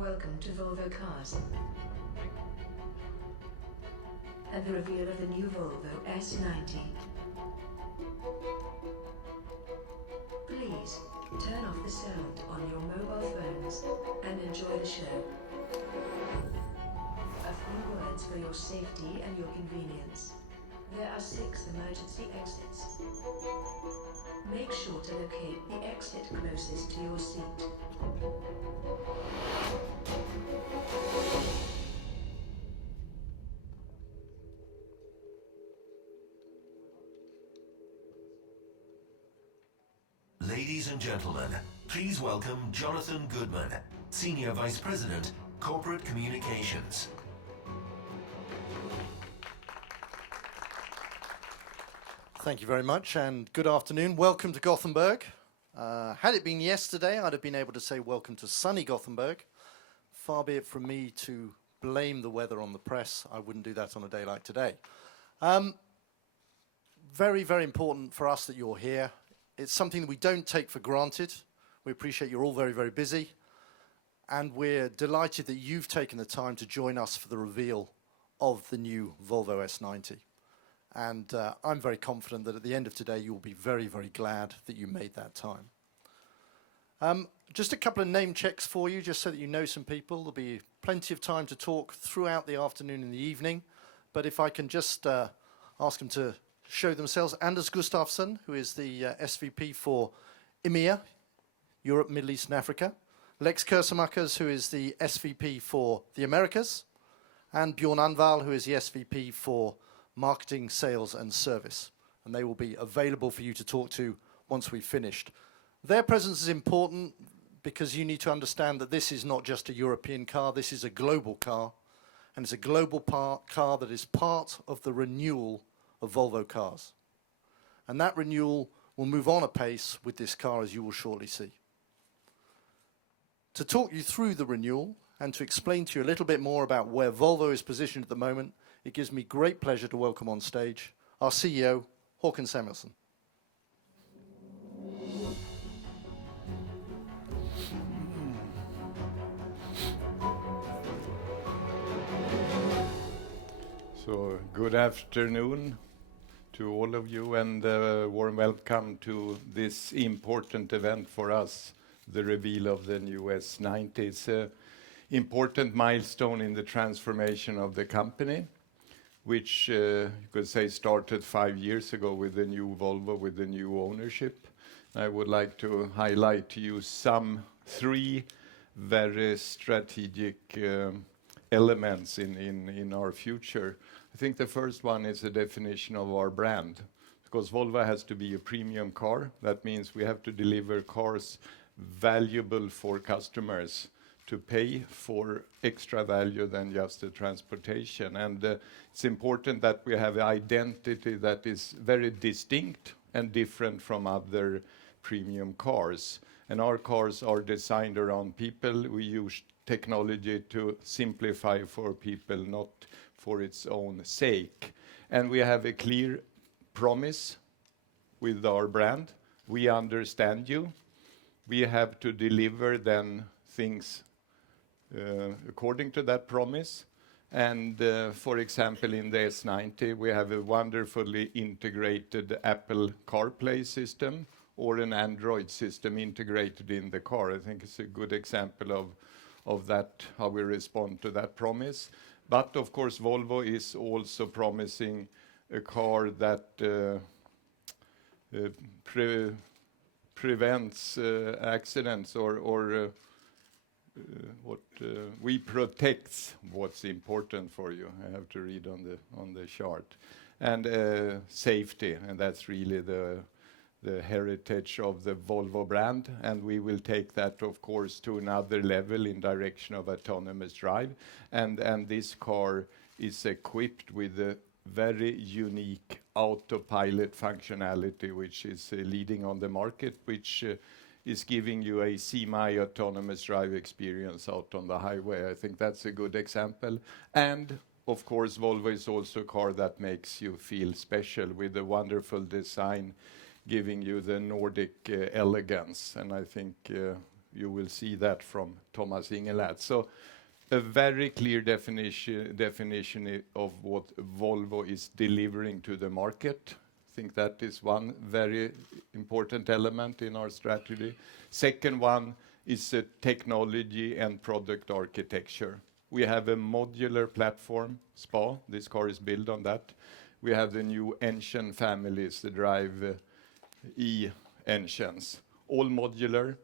Welcome to Volvo Cars and the reveal of the new Volvo S90. Please turn off the sound on your mobile phones and enjoy the show. A few words for your safety and your convenience. There are 6 emergency exits. Make sure to locate the exit closest to your seat. Ladies and gentlemen, please welcome Jonathan Goodman, Senior Vice President, Corporate Communications. Thank you very much, and good afternoon. Welcome to Gothenburg. Had it been yesterday, I'd have been able to say welcome to sunny Gothenburg. Far be it from me to blame the weather on the press. I wouldn't do that on a day like today. Very, very important for us that you're here. It's something that we don't take for granted. We appreciate you're all very, very busy. And we're delighted that you've taken the time to join us for the reveal of the new Volvo S90. And I'm very confident that at the end of today, you'll be very, very glad that you made that time. Just a couple of name checks for you, just so that you know some people. There'll be plenty of time to talk throughout the afternoon and the evening. But if I can just ask them to show themselves. Anders Gustafsson, who is the SVP for EMEA, Europe, Middle East and Africa. Lex Kersemackers, who is the SVP for the Americas. And Bjorn Anval, who is the SVP for Marketing, Sales and Service. And they will be available for you to talk to once we've finished. Their presence is important because you need to understand that this is not just a European car, this is a global car. And it's a global car that is part of the renewal of Volvo cars. And that renewal will move on apace with this car, as you will shortly see. To talk you through the renewal and to explain to you a little bit more about where Volvo is positioned at the moment, it gives me great pleasure to welcome on stage our CEO, Håkan Samuelsson. So, good afternoon to all of you, and warm welcome to this important event for us, the reveal of the new S90. It's an important milestone in the transformation of the company, which you could say started 5 years ago with the new Volvo, with the new ownership. I would like to highlight to you some 3 very strategic elements in our future. I think the first one is the definition of our brand, because Volvo has to be a premium car. That means we have to deliver cars valuable for customers to pay for extra value than just the transportation. And it's important that we have an identity that is very distinct and different from other premium cars. And our cars are designed around people. We use technology to simplify for people, not for its own sake. And we have a clear promise with our brand. We understand you. We have to deliver then things according to that promise. And for example, in the S90, we have a wonderfully integrated Apple CarPlay system or an Android system integrated in the car. I think it's a good example of that, how we respond to that promise. But of course, Volvo is also promising a car that prevents accidents or we protect what's important for you. I have to read on the chart. And safety, and that's really the heritage of the Volvo brand, and we will take that, of course, to another level in direction of autonomous drive. And this car is equipped with a very unique autopilot functionality, which is leading on the market, which is giving you a semi-autonomous drive experience out on the highway. I think that's a good example. And of course, Volvo is also a car that makes you feel special with a wonderful design, giving you the Nordic elegance. And I think you will see that from Thomas Ingelad. So a very clear definition of what Volvo is delivering to the market. I think that is one very important element in our strategy. Second one is technology and product architecture. We have a modular platform, SPA. This car is built on that. We have the new engine families, the drive E-engines, all modular,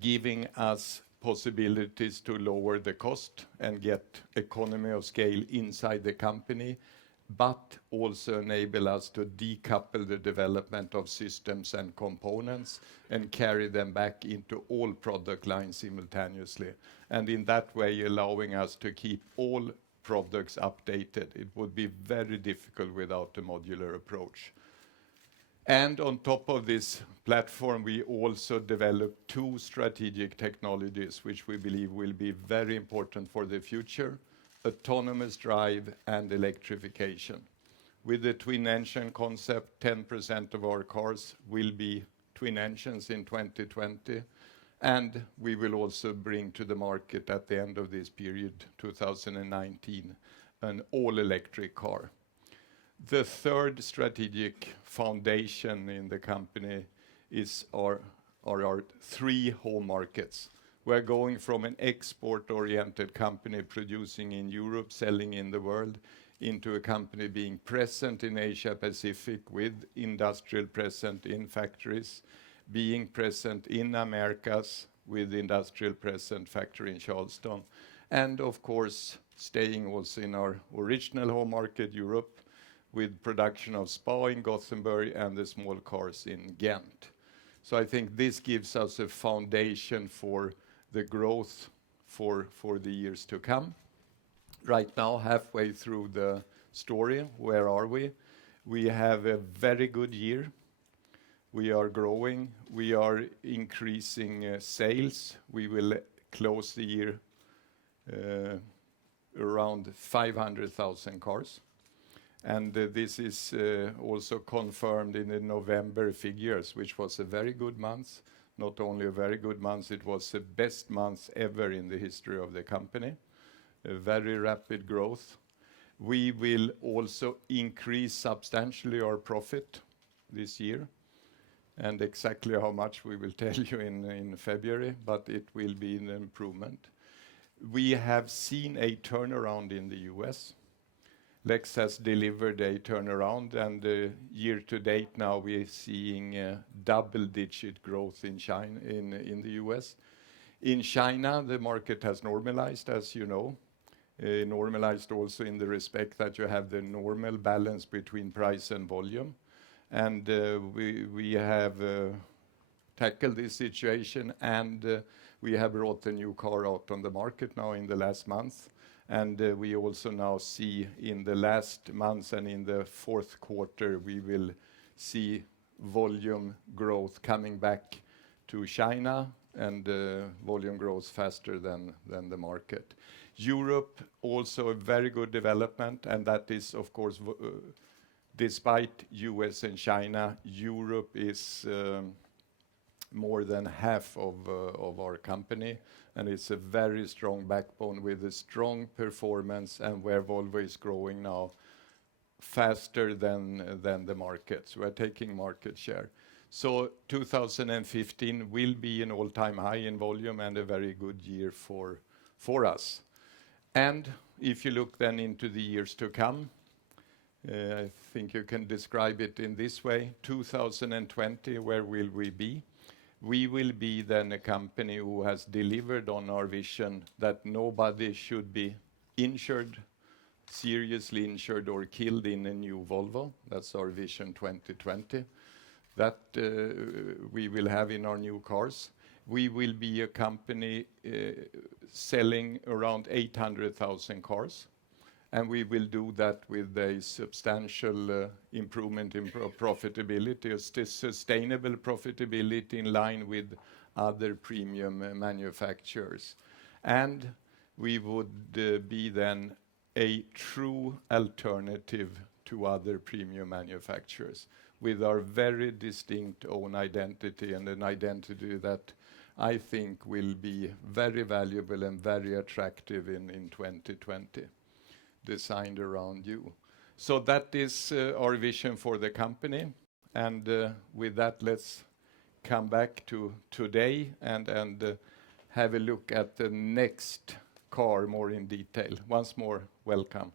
giving us possibilities to lower the cost and get economy of scale inside the company, but also enable us to decouple the development of systems and components and carry them back into all product lines simultaneously. And in that way, allowing us to keep all products updated. It would be very difficult without a modular approach. And on top of this platform, we also developed two strategic technologies, which we believe will be very important for the future: autonomous drive and electrification. With the twin engine concept, 10% of our cars will be twin engines in 2020, and we will also bring to the market at the end of this period, 2019, an all-electric car. The third strategic foundation in the company is our three home markets. We're going from an export-oriented company producing in Europe, selling in the world, into a company being present in Asia Pacific with industrial present in factories, being present in Americas with industrial present factory in Charleston, and of course staying also in our original home market, Europe, with production of SPA in Gothenburg and the small cars in Ghent. So I think this gives us a foundation for the growth for the years to come. Right now, halfway through the story, where are we? We have a very good year. We are growing. We are increasing sales. We will close the year around 500,000 cars. And this is also confirmed in the November figures, which was a very good month. Not only a very good month, it was the best month ever in the history of the company. A very rapid growth. We will also increase substantially our profit this year. And exactly how much we will tell you in February, but it will be an improvement. We have seen a turnaround in the US. Lex has delivered a turnaround, and year to date now we are seeing double-digit growth in China, in the US. In China, the market has normalized, as you know. Normalized also in the respect that you have the normal balance between price and volume. And we have tackled this situation, and we have brought a new car out on the market now in the last month. And we also now see in the last months and in the fourth quarter, we will see volume growth coming back to China, and volume grows faster than the market. Europe, also a very good development, and that is, of course, despite US and China, Europe is more than half of our company, and it's a very strong backbone with a strong performance, and where Volvo is growing now faster than the market. So we're taking market share. So 2015 will be an all-time high in volume and a very good year for us. And if you look then into the years to come, I think you can describe it in this way. 2020, where will we be? We will be then a company who has delivered on our vision that nobody should be injured, seriously injured or killed in a new Volvo. That's our vision 2020. That we will have in our new cars. We will be a company selling around 800,000 cars. And we will do that with a substantial improvement in profitability, a sustainable profitability in line with other premium manufacturers. And we would be then a true alternative to other premium manufacturers with our very distinct own identity, and an identity that I think will be very valuable and very attractive in 2020, designed around you. So that is our vision for the company. And with that, let's come back to today and have a look at the next car more in detail. Once more, welcome.